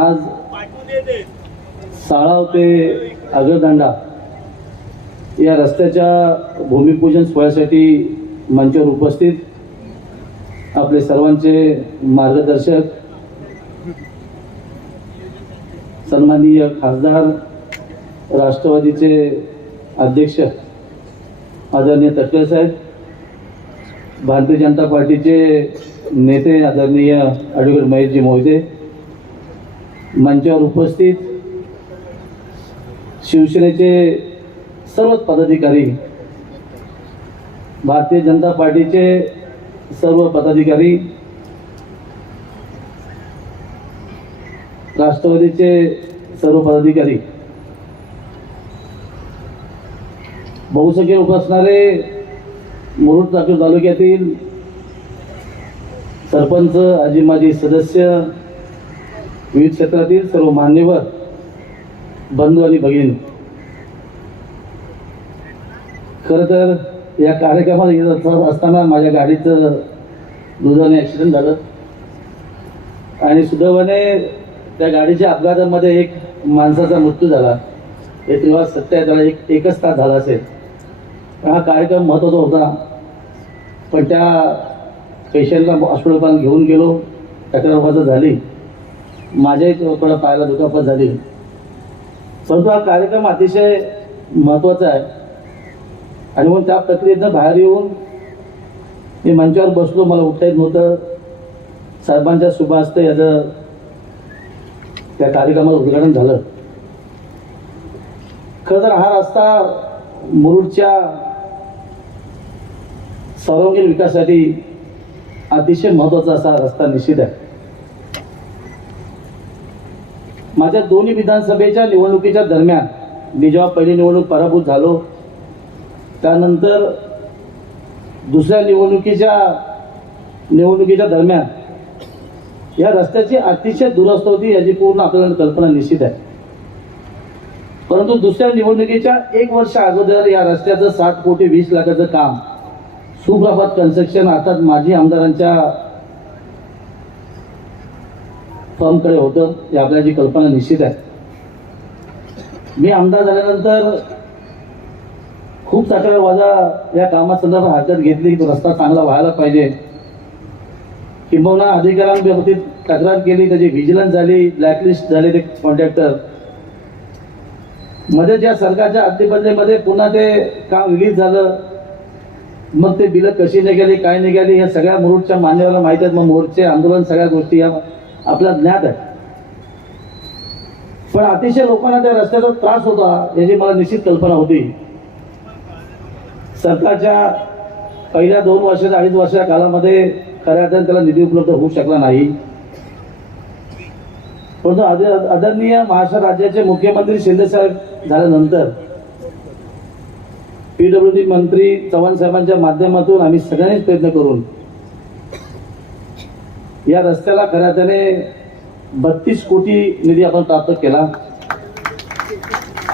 आज साळाव ते आगरदांडा या रस्त्याच्या भूमिपूजन सोहळ्यासाठी मंचावर उपस्थित आपले सर्वांचे मार्गदर्शक सन्माननीय खासदार राष्ट्रवादीचे अध्यक्ष आदरणीय तटकर साहेब भारतीय जनता पार्टीचे नेते आदरणीय ॲडव्होकेट महेशजी मोहिते मंचावर उपस्थित शिवसेनेचे सर्वच पदाधिकारी भारतीय जनता पार्टीचे सर्व पदाधिकारी राष्ट्रवादीचे सर्व पदाधिकारी बहुसंख्य लोक असणारे मुरुड तालुक्यातील सरपंच आजी माजी सदस्य विविध क्षेत्रातील सर्व मान्यवर बंधू आणि भगिनी. खरं तर या कार्यक्रमाला येत असताना माझ्या गाडीचं दुधाने ॲक्सिडेंट झालं. आणि सुदैवाने त्या गाडीच्या अपघातामध्ये एक माणसाचा मृत्यू झाला. हे तेव्हा सत्य त्याला एक एकच तास झाला असेल. हा कार्यक्रम महत्त्वाचा होता. पण त्या पेशंटला हॉस्पिटलपर्यंत घेऊन गेलो. तक्रार झाली. माझ्याही थोडं पायाला दुखापत झाली. परंतु हा कार्यक्रम अतिशय महत्त्वाचा आहे. आणि म्हणून त्या प्रक्रियेतनं बाहेर येऊन मी मंचावर बसलो मला उठता येत नव्हतं. साहेबांच्या शुभ हस्ते याचं त्या कार्यक्रमाचं उद्घाटन झालं. खरं तर हा रस्ता मुरुडच्या सर्वांगीण विकासासाठी अतिशय महत्त्वाचा असा रस्ता निश्चित आहे. माझ्या दोन्ही विधानसभेच्या निवडणुकीच्या दरम्यान मी जेव्हा पहिली निवडणूक पराभूत झालो त्यानंतर दुसऱ्या निवडणुकीच्या निवडणुकीच्या दरम्यान या रस्त्याची अतिशय दुरस्त होती याची पूर्ण आपल्याला कल्पना निश्चित आहे. परंतु दुसऱ्या निवडणुकीच्या एक वर्ष अगोदर या रस्त्याचं सात कोटी वीस लाखाचं काम सुप्रभात कन्स्ट्रक्शन अर्थात माजी आमदारांच्या फर्मकडे होतं हे आपल्याची कल्पना निश्चित आहे. मी आमदार झाल्यानंतर खूप तक्रार वाजा या कामासंदर्भात हातात घेतली की तो रस्ता चांगला व्हायला पाहिजे. किंबहुना अधिकाऱ्यांबाबतीत तक्रार केली त्याची व्हिजिलन्स झाली ब्लॅकलिस्ट झाले ते कॉन्ट्रॅक्टरमध्ये ज्या सरकारच्या अद्यबदलेमध्ये पुन्हा ते काम रिलीज झालं मग ते बिलं कशी निघाली काय निघाली या सगळ्या मुरुडच्या मान्यवराला माहिती आहेत. मग मोर्चे आंदोलन सगळ्या गोष्टी या आपला ज्ञात आहे. पण अतिशय लोकांना त्या रस्त्याचा त्रास होता याची मला निश्चित कल्पना होती. सरकारच्या पहिल्या दोन वर्षाच्या अडीच वर्षाच्या कालामध्ये खऱ्या अर्थाने त्याला निधी उपलब्ध होऊ शकला नाही. परंतु आदरणीय महाराष्ट्र राज्याचे मुख्यमंत्री शिंदे साहेब झाल्यानंतर पीडब्ल्यू डी मंत्री चव्हाण साहेबांच्या माध्यमातून आम्ही सगळ्यांनीच प्रयत्न करून या रस्त्याला खऱ्या बत्तीस कोटी निधी आपण प्राप्त केला.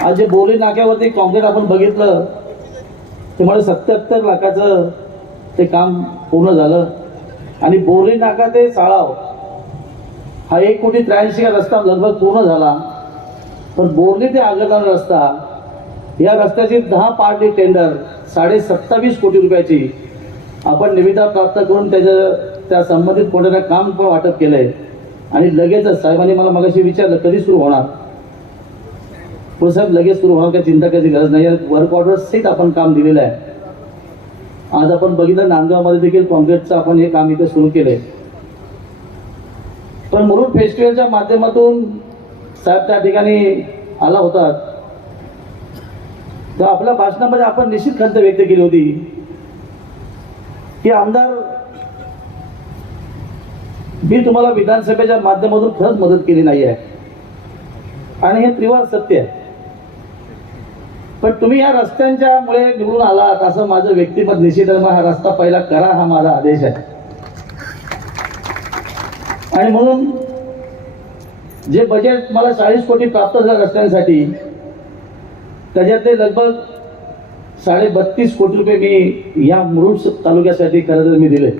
आज जे बोरी नाक्यावरती कॉन्क्रीट आपण बघितलं ते म्हणजे सत्याहत्तर लाखाचं ते काम पूर्ण झालं. आणि बोरली नाका ते साळाव. हा एक कोटी त्र्याऐंशी रस्ता लगभग पूर्ण झाला. पण बोरली ते आगरदान रस्ता या रस्त्याची दहा पार्टी टेंडर साडे सत्तावीस कोटी रुपयाची आपण निविदा प्राप्त करून त्याचं त्या संबंधित कोणाला काम पण वाटप केलंय. आणि लगेचच साहेबांनी मला मगाशी विचारलं कधी सुरू होणार? पण साहेब लगेच सुरू होणार काही चिंता करायची गरज नाही. वर्क ऑर्डर सहित आपण काम दिलेलं आहे. आज आपण बघितलं नांदगावमध्ये देखील कॉन्क्रीटचं आपण हे काम इथे सुरू केलंय. पण मुरुड फेस्टिवलच्या माध्यमातून साहेब त्या ठिकाणी आला होता. तर आपल्या भाषणामध्ये आपण निश्चित खंत व्यक्त केली होती. की आमदार मी तुम्हाला विधानसभेच्या माध्यमातून खरंच मदत केली नाही आहे. आणि हे त्रिवार सत्य आहे. पण तुम्ही या रस्त्यांच्या मुळे निवडून आलात असं माझं व्यक्तिमत निश्चित हा रस्ता पहिला करा हा माझा आदेश आहे. आणि म्हणून जे बजेट मला चाळीस कोटी प्राप्त झालं रस्त्यांसाठी त्याच्यातले लगभग साडे बत्तीस कोटी रुपये मी या मुरुड तालुक्यासाठी खरं तर मी दिले.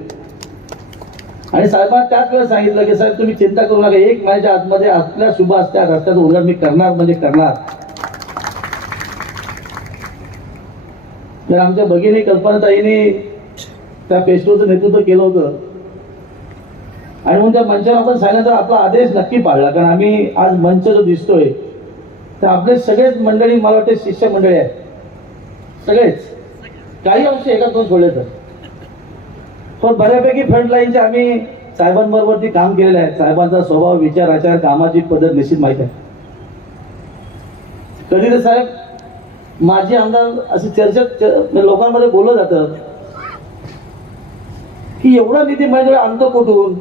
आणि साहेबांना त्याच वेळेस सांगितलं की साहेब तुम्ही चिंता करू नका. एक महिन्याच्या आतमध्ये आपल्या शुभ असत्या रस्त्याचं उद्घाटन मी करणार म्हणजे करणार. तर आमच्या भगिनी कल्पनाताईने त्या फेस्टिवलचं नेतृत्व केलं होतं. आणि म्हणून त्या मंचावर आपण सांगितलं तर आपला आदेश नक्की पाळला. कारण आम्ही आज मंच जो दिसतोय तर आपले सगळेच मंडळी मला वाटते शिष्य मंडळी आहेत. सगळेच. काही अंश एका दोन सोडले तर. पण बऱ्यापैकी फ्रंटलाईनचे आम्ही साहेबांबरोबर काम केलेलं आहे. साहेबांचा स्वभाव विचार आचार कामाची पद्धत निश्चित माहीत आहे. कधी तर साहेब माझे आमदार अशी चर्चा म्हणजे लोकांमध्ये बोललं जातं की एवढा निधी माझ्याकडे आणतो कुठून?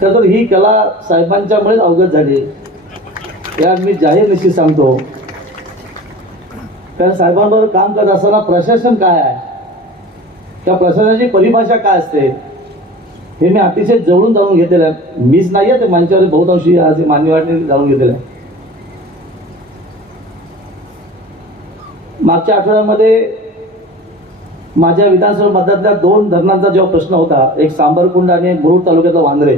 खर तर ही कला साहेबांच्यामुळेच अवगत झाली. या मी जाहीर निश्चित सांगतो. कारण साहेबांबरोबर काम करत असताना प्रशासन काय आहे? त्या प्रसादाची परिभाषा काय असते? हे मी अतिशय जवळून जाणून घेतलेलं आहे. मीच नाही आहे ते मंचावर बहुतांशी आज मान्यवरांनी जाणून घेतलेलं आहे. मागच्या आठवड्यामध्ये माझ्या विधानसभा मतदारातल्या दोन धरणांचा जेव्हा प्रश्न होता एक सांबरकुंड आणि एक मुरुड तालुक्यातला वांद्रे.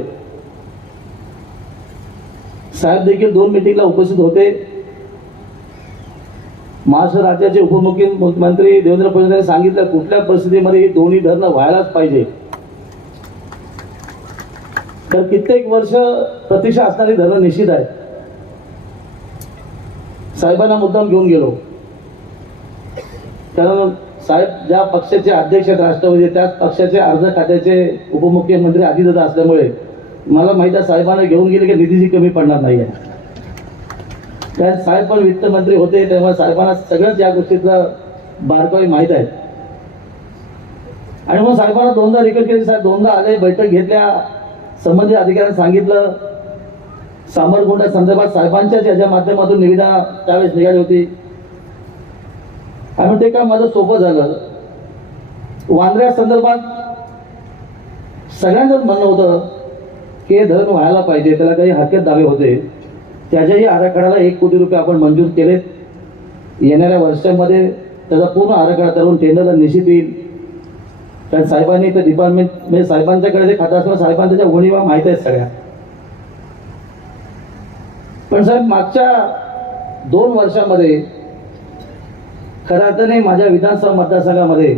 साहेब देखील दोन मिटिंगला उपस्थित होते. महाराष्ट्र राज्याचे उपमुख्यमंत्री देवेंद्र फडणवीस यांनी सांगितलं कुठल्या परिस्थितीमध्ये ही दोन्ही धरणं व्हायलाच पाहिजे. तर कित्येक वर्ष प्रतीक्षा असणारी धरणं निश्चित आहे साहेबांना मुद्दाम घेऊन गेलो. कारण साहेब ज्या पक्षाचे अध्यक्ष आहेत राष्ट्रवादी त्याच पक्षाचे अर्ज खात्याचे उपमुख्यमंत्री अजितदादा असल्यामुळे मला माहिती आहे साहेबांना घेऊन गेले की निधीची कमी पडणार नाही आहे कारण साहेब पण वित्तमंत्री होते तेव्हा साहेबांना सगळंच या गोष्टीतलं बारकावी माहीत आहे आणि मग साहेबांना दोनदा रिक्वेस्ट केली साहेब दोनदा आले बैठक घेतल्या संबंधित अधिकाऱ्यांनी सांगितलं. सामरकुंडा संदर्भात साहेबांच्याच याच्या माध्यमातून निविदा त्यावेळेस निघाली होती. आणि ते काम माझं सोपं झालं. वांद्र्या संदर्भात सगळ्यांचंच म्हणणं होतं की हे धरण व्हायला पाहिजे त्याला काही हरकत दावे होते. त्याच्याही आराखड्याला एक कोटी रुपये आपण मंजूर केलेत. येणाऱ्या वर्षामध्ये त्याचा पूर्ण आराखडा करून टेंडरला निश्चित येईल कारण साहेबांनी तर डिपार्टमेंट म्हणजे साहेबांच्याकडे जे खातं असलं साहेबांच्या त्याच्या उणीवा माहीत आहेत सगळ्या. पण साहेब मागच्या दोन वर्षामध्ये खऱ्या अर्थाने माझ्या विधानसभा मतदारसंघामध्ये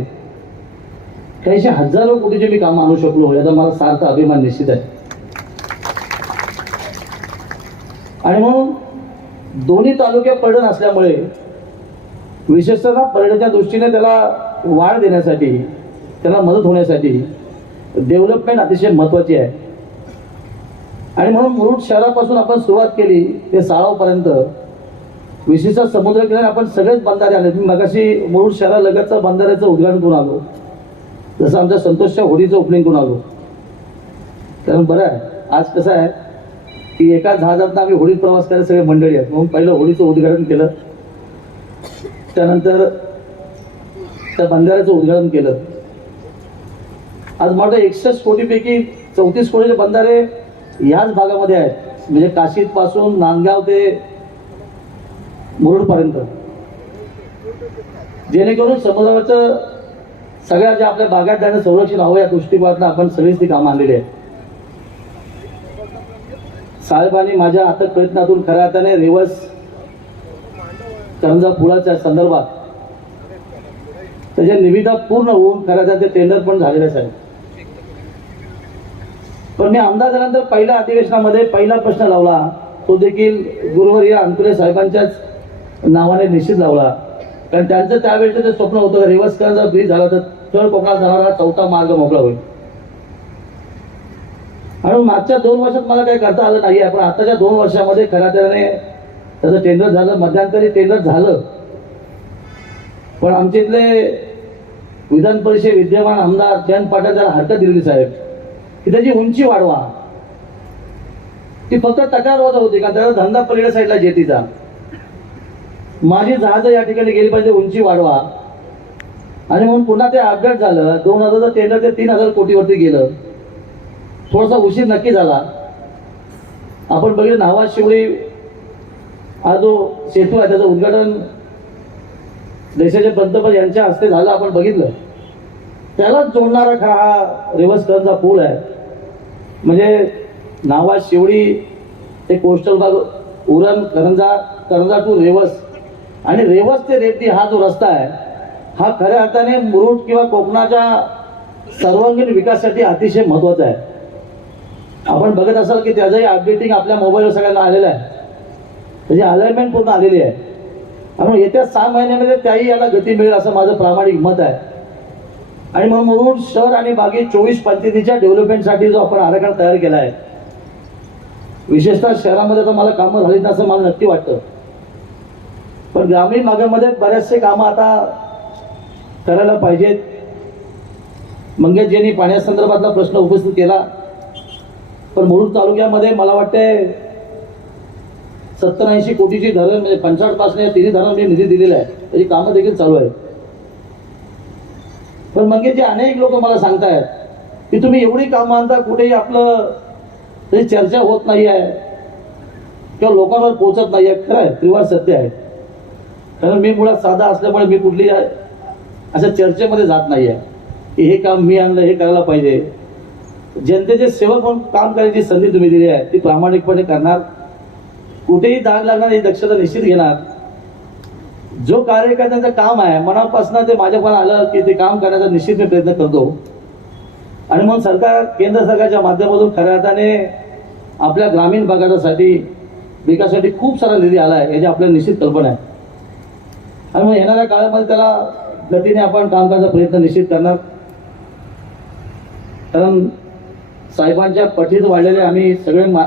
काहीशे हजारो कोटीचे मी कामं आणू शकलो याचा मला सार्थ अभिमान निश्चित आहे. आणि म्हणून दोन्ही तालुके पर्यटन असल्यामुळे विशेषतः पर्यटनाच्या दृष्टीने त्याला वाढ देण्यासाठी त्याला मदत होण्यासाठी डेव्हलपमेंट अतिशय महत्वाची आहे. आणि म्हणून मुरुड शहरापासून आपण सुरुवात केली ते साळावपर्यंत. विशेषतः समुद्र किनारे आपण सगळेच बंधारे आले. मी मगाशी मुरुड शहरालगतचं बंधाऱ्याचं उद्घाटन करून आलो. जसं आमच्या संतोषच्या होडीचं ओपनिंग करून आलो. कारण बरं आहे आज कसं आहे की एका जहाजात आम्ही होडीत प्रवास करायला सगळे मंडळी आहेत. म्हणून पहिलं होडीचं उद्घाटन केलं. त्यानंतर त्या बंधाऱ्याचं उद्घाटन केलं. आज मला एकसष्ट कोटीपैकी चौतीस कोटीचे बंधारे याच भागामध्ये आहेत. म्हणजे काशीदपासून नांदगाव ते मुरुडपर्यंत. जेणेकरून समुद्रावरचं सगळ्या ज्या आपल्या बागात जाणं संरक्षण हवं या दृष्टिकोनातून आपण सगळीच ती कामं आणलेली आहेत. साहेबांनी माझ्या आता प्रयत्नातून खऱ्या अर्थाने रिवर्स करंजा पुलाच्या संदर्भात त्याच्या निविदा पूर्ण होऊन खऱ्या ते टेंडर पण झालेले साहेब. पण मी आमदार झाल्यानंतर पहिल्या अधिवेशनामध्ये पहिला प्रश्न लावला तो देखील गुरुवर्य अंकुरे साहेबांच्याच नावाने निश्चित लावला. कारण त्यांचं त्यावेळेचं ते स्वप्न होतं रिवर्स करंजा ब्रिज झाला तर तळ कोकणात जाणारा चौथा मार्ग मोकळा होईल. आणि मागच्या दोन वर्षात मला काही करता आलं नाही पण आताच्या दोन वर्षामध्ये खऱ्या त्याने त्याचं टेंडर झालं मध्यंतरी टेंडर झालं. पण आमच्या इथले विधान परिषद विद्यमान आमदार जयंत पाटील त्याला हरकत दिलेली साहेब. की त्याची उंची वाढवा. ती फक्त तक्रार होत होती का त्याचा धंदा पलीकडे साईडला जेतीचा. माझी जहाज या ठिकाणी गेली पाहिजे उंची वाढवा. आणि म्हणून पुन्हा ते अपडेट झालं दोन हजारचं टेंडर ते तीन हजार कोटीवरती गेलं. थोडासा उशीर नक्की झाला. आपण बघितलं नावाज शिवळी हा जो सेतू आहे त्याचं उद्घाटन देशाचे पंतप्रधान यांच्या हस्ते झालं आपण बघितलं. त्यालाच जोडणारा खा हा रेवसकरांचा पूल आहे. म्हणजे नावा शिवडी ते कोस्टल भाग उरण करंजा करंजा टू रेवस आणि रेवस ते रेती हा जो रस्ता आहे हा खऱ्या अर्थाने मुरुड किंवा कोकणाच्या सर्वांगीण विकासासाठी अतिशय महत्त्वाचा आहे. आपण बघत असाल की त्याचंही अपडेटिंग आपल्या मोबाईलवर सगळ्यांना आलेलं आहे. त्याची अलाइनमेंट पूर्ण आलेली आहे. त्यामुळे येत्या सहा महिन्यामध्ये त्याही याला गती मिळेल असं माझं प्रामाणिक मत आहे. आणि म्हणून मुरुड शहर आणि बाकी चोवीस पंचायतीच्या डेव्हलपमेंटसाठी जो आपण आराखडा तयार केला आहे विशेषतः शहरामध्ये तर मला कामं झाली नाही असं मला नक्की वाटतं. पण ग्रामीण भागामध्ये बरेचसे कामं आता करायला पाहिजेत. मंगेशजींनी पाण्यासंदर्भातला प्रश्न उपस्थित केला. पण मुरुड तालुक्यामध्ये मला वाटते सत्तर ऐंशी कोटीची धरण म्हणजे पंचावन्नपासून तिन्ही धरण मी निधी दिलेला आहे. त्याची कामं देखील चालू आहे पण म्हणजे मंगेशजी अनेक लोक मला सांगतायत की तुम्ही एवढी कामं आणता कुठेही आपलं त्याची चर्चा होत नाही आहे किंवा लोकांवर पोहोचत नाही आहे खरं आहे त्रिवार सत्य आहे. कारण मी मुळात साधा असल्यामुळे मी कुठली अशा चर्चेमध्ये जात नाही आहे की हे काम मी आणलं हे करायला पाहिजे. जनतेचे सेवक म्हणून काम करायची संधी तुम्ही दिली आहे ती प्रामाणिकपणे करणार. कुठेही दाग लागणार ही दक्षता निश्चित घेणार. जो कार्यकर्त्यांचं काम आहे मनापासून ते माझ्यापण आलं की ते काम करण्याचा निश्चित मी प्रयत्न करतो. आणि म्हणून सरकार केंद्र सरकारच्या माध्यमातून खऱ्या अर्थाने आपल्या ग्रामीण भागासाठी विकासासाठी खूप सारा निधी आला आहे याची आपल्याला निश्चित कल्पना आहे. आणि मग येणाऱ्या काळामध्ये त्याला गतीने आपण काम करण्याचा प्रयत्न निश्चित करणार. कारण साहेबांच्या पठीत वाढलेले आम्ही सगळे मा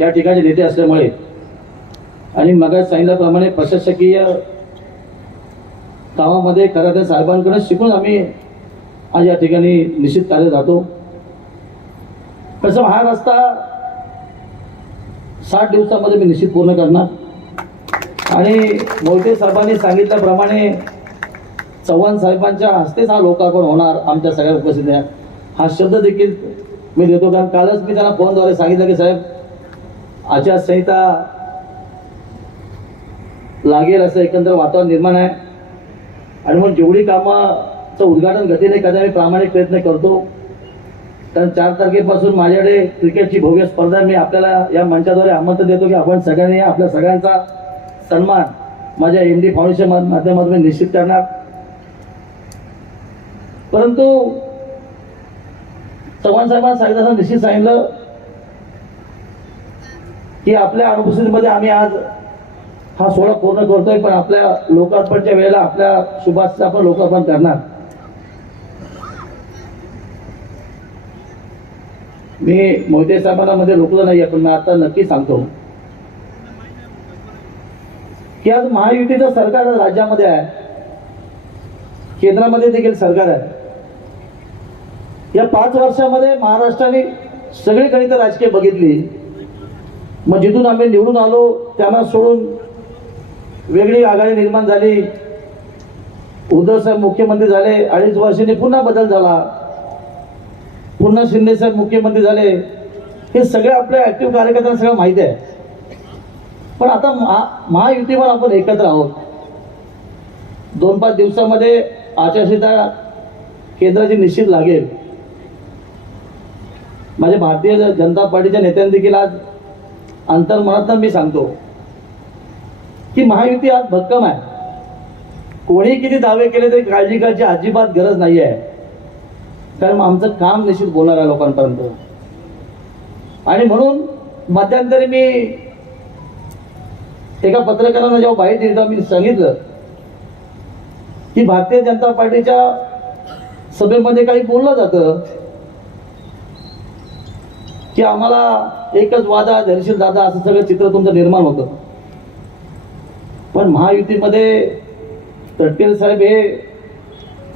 या ठिकाणी नेते असल्यामुळे. आणि मग सांगितल्याप्रमाणे प्रशासकीय कामामध्ये खरं तर साहेबांकडे शिकून आम्ही आज या ठिकाणी निश्चित कार्य जातो. कसं हा रस्ता साठ दिवसामध्ये मी निश्चित पूर्ण करणार. आणि मोहिते साहेबांनी सांगितल्याप्रमाणे चव्हाण साहेबांच्या हस्तेच हा लोकार्पण होणार आमच्या सगळ्या उपस्थित हा शब्द देखील मी देतो कारण कालच मी त्यांना फोनद्वारे सांगितलं की साहेब आचारसंहिता लागेल असं एकंदर वातावरण निर्माण आहे. आणि मग जेवढी कामाचं उद्घाटन गतीने करण्याचा मी प्रामाणिक प्रयत्न करतो. कारण चार तारखेपासून माझ्याकडे क्रिकेटची भव्य स्पर्धा मी आपल्याला या मंचाद्वारे आमंत्रण देतो की आपण सगळ्यांनी आपल्या सगळ्यांचा सन्मान माझ्या एम डी फाउंडेशन माध्यमातून मी निश्चित करणार. परंतु चव्हाण साहेबांना सांगितलं निश्चित सांगितलं की आपल्या अनुपस्थितीमध्ये आम्ही आज हा सोहळा पूर्ण करतोय पण आपल्या लोकार्पणच्या वेळेला आपल्या सुभाषचं आपण लोकार्पण करणार. मी मोहिते साहेबांना मध्ये रोखलं नाहीये पण मी आता नक्की सांगतो. की आज महायुतीचं सरकार राज्यामध्ये आहे. केंद्रामध्ये देखील सरकार आहे. या पाच वर्षामध्ये महाराष्ट्राने सगळी गणित राजकीय बघितली. मग जिथून आम्ही निवडून आलो त्यांना सोडून वेगळी आघाडी निर्माण झाली. उद्धवसाहेब मुख्यमंत्री झाले अडीच वर्षांनी पुन्हा बदल झाला. पुन्हा शिंदेसाहेब मुख्यमंत्री झाले. हे सगळे आपल्या ऍक्टिव्ह कार्यकर्त्यांना सगळं माहिती आहे. पण आता महा महायुतीवर आपण एकत्र आहोत. दोन पाच दिवसामध्ये आचारसंहिता केंद्राची निश्चित लागेल. माझ्या भारतीय जनता पार्टीच्या नेत्यांनी देखील आज अंतर्मनात मी सांगतो की महायुती आज भक्कम आहे. कोणी किती दावे केले तरी काळजी करायची अजिबात गरज नाही आहे कारण आमचं काम निश्चित बोलणार आहे लोकांपर्यंत. आणि म्हणून मध्यंतरी मी एका पत्रकारांना जेव्हा बाहेर दिली तेव्हा मी सांगितलं की भारतीय जनता पार्टीच्या सभेमध्ये काही बोललं जातं. की आम्हाला एकच वादा धैर्यशील दादा असं सगळं चित्र तुमचं निर्माण होतं. पण महायुतीमध्ये तटकरे साहेब हे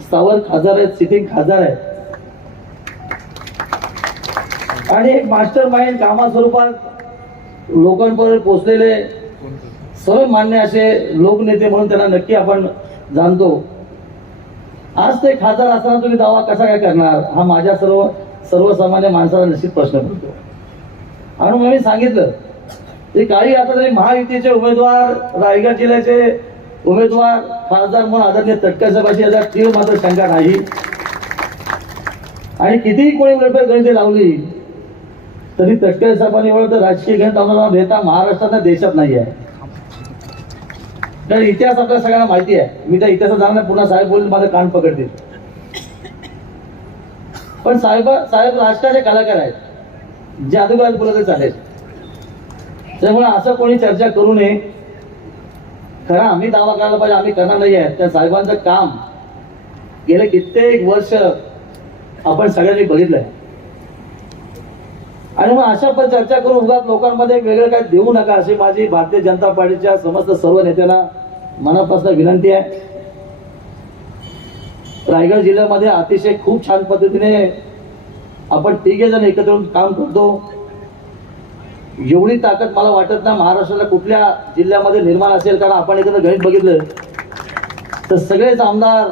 स्थावर खासदार आहेत सिटिंग खासदार आहेत. आणि एक मास्टर माइंड कामा स्वरूपात लोकांपर्यंत पोचलेले सर्व मान्य असे लोकनेते म्हणून त्यांना नक्की आपण जाणतो. आज ते खासदार असताना तुम्ही दावा कसा काय करणार? हा माझ्या सर्व सर्वसामान्य माणसाला निश्चित प्रश्न पडतो. आणि मग मी सांगितलं की काही आता तरी महायुतीचे उमेदवार रायगड जिल्ह्याचे उमेदवार खासदार म्हणून आदरणीय तटकरे साहेबांची याचा तीव्र मात्र शंका नाही. आणि कितीही कोणी रुपये गणिते लावली तरी तटकरे साहेबांनी एवढं तर राजकीय गणित आम्हाला नेता महाराष्ट्रात देशात नाही आहे. कारण इतिहास आपल्या सगळ्यांना माहिती आहे. मी त्या इतिहासात जाणार पुन्हा साहेब बोलून माझं कान पकडतील. पण साहेब साहेब राष्ट्राचे कलाकार आहेत. जादूगार पुरतच आहेत त्यामुळे असं कोणी चर्चा करू नये. खरं आम्ही दावा करायला पाहिजे आम्ही करणार नाही आहे. त्या साहेबांचं काम गेले कित्येक वर्ष आपण सगळ्यांनी बघितलंय. आणि मग अशा पण चर्चा करून उगाच लोकांमध्ये वेगळं काय देऊ नका अशी माझी भारतीय जनता पार्टीच्या समस्त सर्व नेत्यांना मनापासून विनंती आहे. रायगड जिल्ह्यामध्ये अतिशय खूप छान पद्धतीने आपण तिघे जण एकत्र येऊन काम करतो. एवढी ताकद मला वाटत नाही महाराष्ट्राला कुठल्या जिल्ह्यामध्ये निर्माण असेल कारण आपण एकत्र गणित बघितलं. तर सगळेच आमदार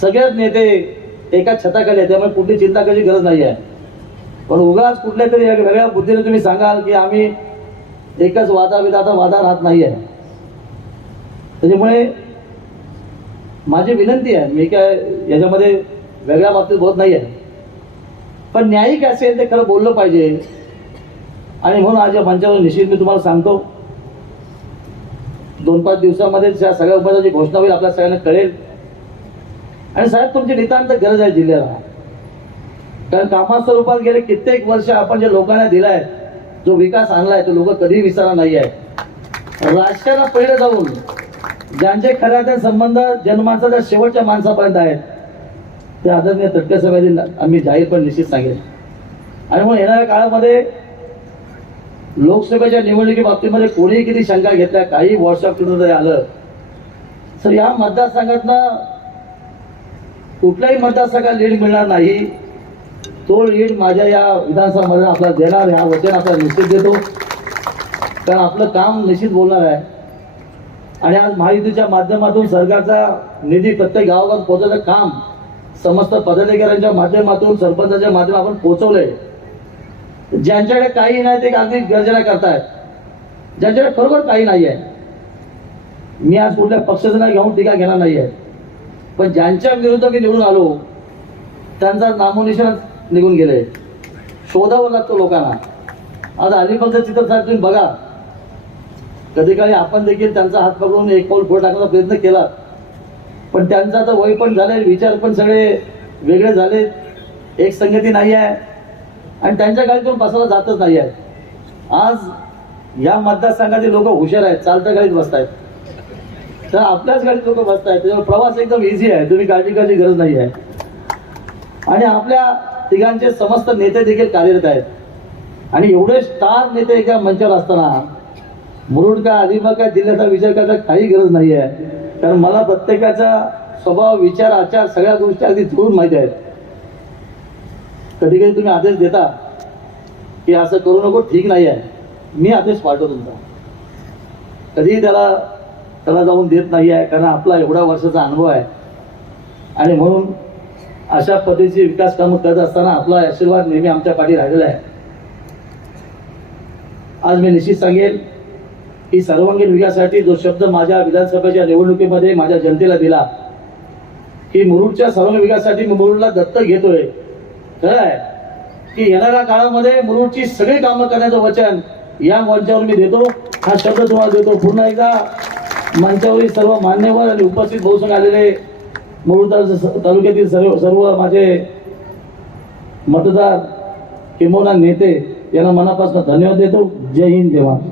सगळेच नेते एका छताखाली आहे त्यामुळे कुठली चिंता करायची गरज नाही आहे. पण उगाच कुठल्या तरी एक वेगळ्या बुद्धीने तुम्ही सांगाल की आम्ही एकच वादाविदाचा वादा राहत नाही आहे त्याच्यामुळे माझी विनंती आहे मी काय याच्यामध्ये वेगळ्या बाबतीत बोलत नाही आहे. पण न्यायिक असेल ते खरं बोललं पाहिजे. आणि म्हणून आज या मंचावर निश्चित मी तुम्हाला सांगतो दोन पाच दिवसामध्ये त्या सगळ्या उमेदवाराची घोषणा होईल आपल्या सगळ्यांना कळेल. आणि साहेब तुमची नितांत गरज आहे जिल्ह्याला. कारण कामा रूपात गेले कित्येक वर्ष आपण जे लोकांना दिलाय जो विकास आणलाय तो लोक कधी विसरणार नाही आहे राजकारणात पहिलं जाऊन ज्यांचे खऱ्या संबंध जन्माचा त्या शेवटच्या माणसापर्यंत आहेत. ते आदरणीय तटके सभेतील आम्ही जाहीर पण निश्चित सांगेल आणि मग येणाऱ्या काळामध्ये लोकसभेच्या निवडणुकी बाबतीमध्ये कोणीही किती शंका घेतल्या काही व्हॉट्सअप करून जरी आलं तर या मतदारसंघातनं कुठल्याही मतदारसंघात लीड मिळणार नाही. तो लीड माझ्या या विधानसभामध्ये आपला देणार ह्या वचन आपला निश्चित देतो. कारण आपलं काम निश्चित बोलणार आहे. आणि आज महायुतीच्या माध्यमातून सरकारचा निधी प्रत्येक गावागावात पोहोचवण्याचं काम समस्त पदाधिकाऱ्यांच्या माध्यमातून सरपंचाच्या माध्यमातून आपण पोहोचवलंय. ज्यांच्याकडे काही नाही ते अगदी गर्जना करतायत. ज्यांच्याकडे खरोखर काही नाही आहे मी आज कुठल्या पक्षाचं नाही घेऊन टीका घेणार नाही आहे पण ज्यांच्या विरुद्ध मी निवडून आलो त्यांचा नामोनिशन निघून गेले. शोधावं लागतो लोकांना. आज अलिबागचं चित्र साहेब तुम्ही बघा. कधी काळी आपण देखील त्यांचा हात पकडून एक पाऊल पुढे टाकण्याचा प्रयत्न केला. पण त्यांचं आता वय पण झाले विचार पण सगळे वेगळे झाले एक संगती नाही आहे. आणि त्यांच्या गाडीतून बसायला जातच नाही आहे. आज या मतदारसंघातील लोक हुशार आहेत चालत्या गाडीत बसतायत. तर आपल्याच गाडीत लोक बसतायत त्याच्यामुळे प्रवास एकदम इझी आहे. तुम्ही काळजी करायची गरज नाही आहे. आणि आपल्या तिघांचे समस्त नेते देखील कार्यरत आहेत. आणि एवढे स्टार नेते एका मंचावर असताना म्हणून का अलिबाग काय जिल्ह्याचा विचार करायचा काही गरज नाही आहे कारण मला प्रत्येकाचा स्वभाव विचार आचार सगळ्या गोष्टी अगदी जुळून माहिती आहेत. कधी कधी तुम्ही आदेश देता की असं करू नको ठीक नाही आहे मी आदेश पाठवतो तुमचा. कधीही त्याला त्याला जाऊन देत नाही आहे कारण आपला एवढा वर्षाचा अनुभव आहे. आणि म्हणून अशा पद्धतीची विकास कामं करत असताना आपला आशीर्वाद नेहमी आमच्या पाठी राहिलेला आहे. आज मी निश्चित सांगेन की सर्वांगीण विकासासाठी जो शब्द माझ्या विधानसभेच्या निवडणुकीमध्ये माझ्या जनतेला दिला की मुरुडच्या सर्वांगीण विकासासाठी मी मुरुडला दत्तक घेतोय. खरं आहे की येणाऱ्या काळामध्ये मुरुडची सगळी कामं करण्याचं वचन या मंचावर मी देतो. हा शब्द तुम्हाला देतो. पुन्हा एकदा मंचावरील सर्व मान्यवर आणि उपस्थित बहुसंग आलेले मुरुड तालुक्यातील सर्व सर्व माझे मतदार किंबहुना नेते यांना मनापासून धन्यवाद देतो. जय हिंद जय महाराष्ट्र.